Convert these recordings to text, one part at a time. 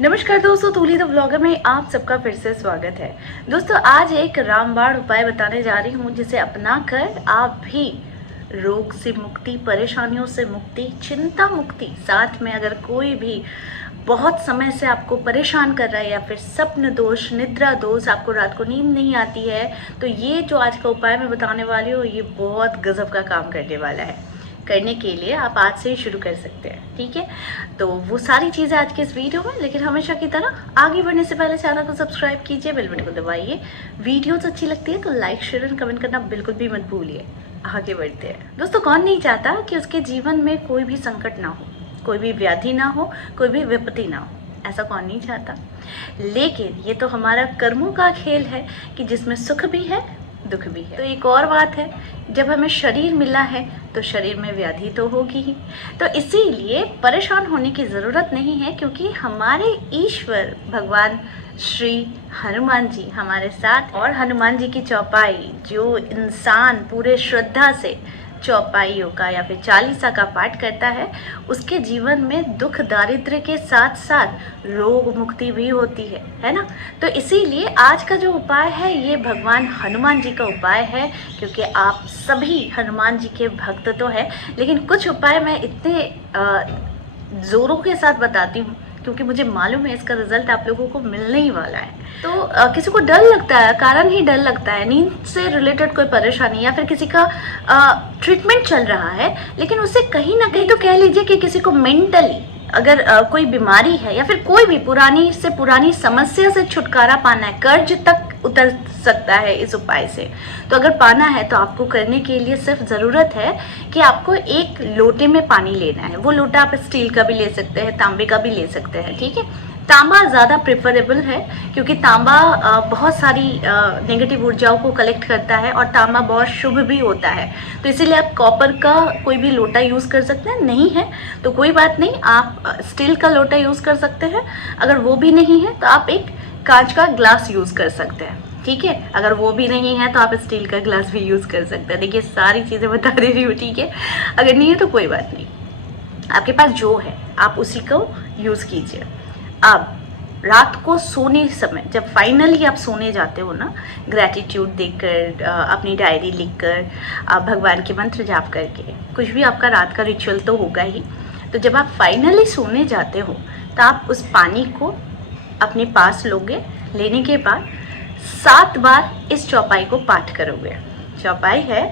नमस्कार दोस्तों, तूली the blogger में आप सबका फिर से स्वागत है। दोस्तों, आज एक रामबाण उपाय बताने जा रही हूँ जिसे अपनाकर आप भी रोग से मुक्ति, परेशानियों से मुक्ति, चिंता मुक्ति, साथ में अगर कोई भी बहुत समय से आपको परेशान कर रहा है या फिर स्वप्न दोष, निद्रा दोष, आपको रात को नींद नहीं आती है, तो ये जो आज का उपाय मैं बताने वाली हूँ ये बहुत गजब का काम करने वाला है। करने के लिए आप आज से ही शुरू कर सकते हैं, ठीक है। तो वो सारी चीज़ें आज के इस वीडियो में, लेकिन हमेशा की तरह आगे बढ़ने से पहले चैनल को सब्सक्राइब कीजिए, बेल बटन को दबाइए। वीडियोस अच्छी लगती है तो लाइक, शेयर एंड कमेंट करना बिल्कुल भी मत भूलिए। आगे बढ़ते हैं। दोस्तों, कौन नहीं चाहता कि उसके जीवन में कोई भी संकट ना हो, कोई भी व्याधि ना हो, कोई भी विपत्ति ना हो। ऐसा कौन नहीं चाहता। लेकिन ये तो हमारा कर्मों का खेल है कि जिसमें सुख भी है, दुख भी है। तो एक और बात है, जब हमें शरीर मिला है तो शरीर में व्याधि तो होगी ही। तो इसीलिए परेशान होने की ज़रूरत नहीं है, क्योंकि हमारे ईश्वर भगवान श्री हनुमान जी हमारे साथ। और हनुमान जी की चौपाई, जो इंसान पूरे श्रद्धा से चौपाइयों का या फिर चालीसा का पाठ करता है, उसके जीवन में दुख दारिद्र्य के साथ साथ रोग मुक्ति भी होती है ना। तो इसीलिए आज का जो उपाय है ये भगवान हनुमान जी का उपाय है, क्योंकि आप सभी हनुमान जी के भक्त तो है। लेकिन कुछ उपाय मैं इतने जोरों के साथ बताती हूँ क्योंकि मुझे मालूम है इसका रिजल्ट आप लोगों को मिलने ही वाला है। तो किसी को डर लगता है, कारण ही डर लगता है, नींद से रिलेटेड कोई परेशानी या फिर किसी का ट्रीटमेंट चल रहा है, लेकिन उससे कहीं ना कहीं तो कह लीजिए कि किसी को मेंटली अगर कोई बीमारी है या फिर कोई भी पुरानी से पुरानी समस्या से छुटकारा पाना है, कर्ज तक उतर सकता है इस उपाय से। तो अगर पाना है तो आपको करने के लिए सिर्फ ज़रूरत है कि आपको एक लोटे में पानी लेना है। वो लोटा आप स्टील का भी ले सकते हैं, तांबे का भी ले सकते हैं, ठीक है। तांबा ज़्यादा प्रेफरेबल है, क्योंकि तांबा बहुत सारी नेगेटिव ऊर्जाओं को कलेक्ट करता है और तांबा बहुत शुभ भी होता है। तो इसीलिए आप कॉपर का कोई भी लोटा यूज़ कर सकते हैं। नहीं है तो कोई बात नहीं, आप स्टील का लोटा यूज़ कर सकते हैं। अगर वो भी नहीं है तो आप एक कांच का ग्लास यूज़ कर सकते हैं, ठीक है। अगर वो भी नहीं है तो आप स्टील का ग्लास भी यूज़ कर सकते हैं। देखिए, सारी चीज़ें बता दे रही हूँ, ठीक है। अगर नहीं है तो कोई बात नहीं, आपके पास जो है आप उसी को यूज़ कीजिए। अब रात को सोने समय जब फाइनली आप सोने जाते हो ना, ग्रैटिट्यूड देकर, अपनी डायरी लिखकर, भगवान के मंत्र जाप करके, कुछ भी आपका रात का रिचुअल तो होगा ही। तो जब आप फाइनली सोने जाते हो तो आप उस पानी को अपने पास लोगे। लेने के बाद 7 बार इस चौपाई को पाठ करोगे। चौपाई है,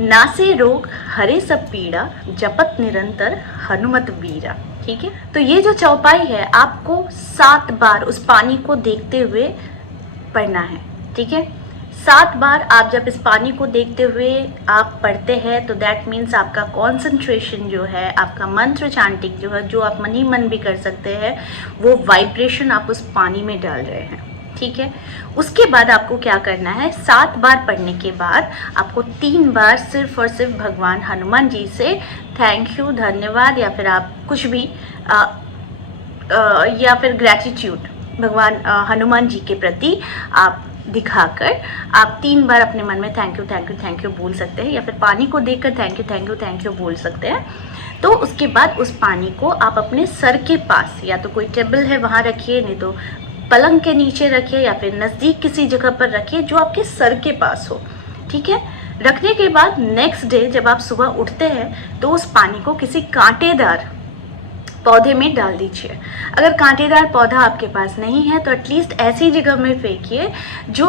नासे रोग हरे सब पीड़ा, जपत निरंतर हनुमत वीरा, ठीक है। तो ये जो चौपाई है आपको 7 बार उस पानी को देखते हुए पढ़ना है, ठीक है। 7 बार आप जब इस पानी को देखते हुए आप पढ़ते हैं तो दैट मीन्स आपका कॉन्सेंट्रेशन जो है, आपका मंत्र चांटिंग जो है, जो आप मन ही मन भी कर सकते हैं, वो वाइब्रेशन आप उस पानी में डाल रहे हैं, ठीक है। उसके बाद आपको क्या करना है, 7 बार पढ़ने के बाद आपको 3 बार सिर्फ और सिर्फ भगवान हनुमान जी से थैंक यू, धन्यवाद, या फिर आप कुछ भी या फिर ग्रैटिट्यूड भगवान हनुमान जी के प्रति आप दिखाकर आप 3 बार अपने मन में thank you thank you thank you बोल सकते हैं, या फिर पानी को देखकर thank you thank you thank you बोल सकते हैं। तो उसके बाद उस पानी को आप अपने सर के पास, या तो कोई टेबल है वहाँ रखिए, नहीं तो पलंग के नीचे रखिए, या फिर नज़दीक किसी जगह पर रखिए जो आपके सर के पास हो, ठीक है। रखने के बाद नेक्स्ट डे जब आप सुबह उठते हैं तो उस पानी को किसी कांटेदार पौधे में डाल दीजिए। अगर कांटेदार पौधा आपके पास नहीं है तो एटलीस्ट ऐसी जगह में फेंकिए जो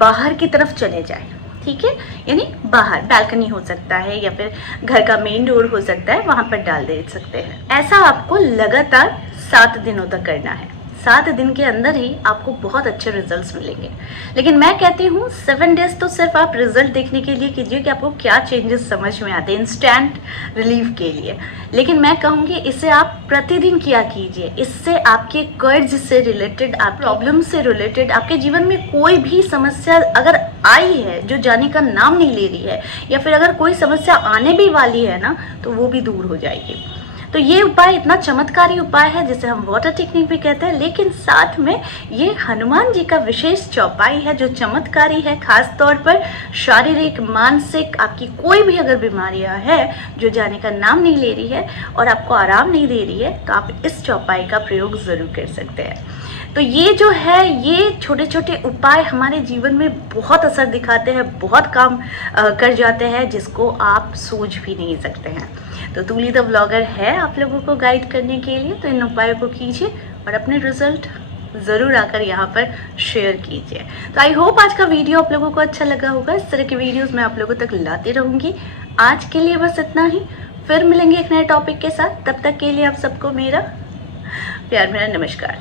बाहर की तरफ चले जाए, ठीक है। यानी बाहर बैल्कनी हो सकता है या फिर घर का मेन डोर हो सकता है, वहाँ पर डाल दे सकते हैं। ऐसा आपको लगातार 7 दिनों तक करना है। 7 दिन के अंदर ही आपको बहुत अच्छे रिजल्ट्स मिलेंगे। लेकिन मैं कहती हूँ 7 डेज तो सिर्फ आप रिजल्ट देखने के लिए कीजिए कि आपको क्या चेंजेस समझ में आते हैं, इंस्टेंट रिलीफ के लिए। लेकिन मैं कहूँगी इसे आप प्रतिदिन किया कीजिए। इससे आपके कर्ज से रिलेटेड, आप प्रॉब्लम से रिलेटेड, आपके जीवन में कोई भी समस्या अगर आई है जो जाने का नाम नहीं ले रही है, या फिर अगर कोई समस्या आने भी वाली है ना, तो वो भी दूर हो जाएगी। तो ये उपाय इतना चमत्कारी उपाय है जिसे हम वाटर टेक्निक भी कहते हैं, लेकिन साथ में ये हनुमान जी का विशेष चौपाई है जो चमत्कारी है, खास तौर पर शारीरिक मानसिक आपकी कोई भी अगर बीमारियां है जो जाने का नाम नहीं ले रही है और आपको आराम नहीं दे रही है, तो आप इस चौपाई का प्रयोग ज़रूर कर सकते हैं। तो ये जो है, ये छोटे छोटे उपाय हमारे जीवन में बहुत असर दिखाते हैं, बहुत काम कर जाते हैं, जिसको आप सोच भी नहीं सकते हैं। तो तूली द ब्लॉगर है आप लोगों को गाइड करने के लिए, तो इन उपायों को कीजिए और अपने रिजल्ट ज़रूर आकर यहाँ पर शेयर कीजिए। तो आई होप आज का वीडियो आप लोगों को अच्छा लगा होगा। इस तरह के वीडियोस मैं आप लोगों तक लाती रहूँगी। आज के लिए बस इतना ही, फिर मिलेंगे एक नए टॉपिक के साथ। तब तक के लिए आप सबको मेरा प्यार भरा नमस्कार।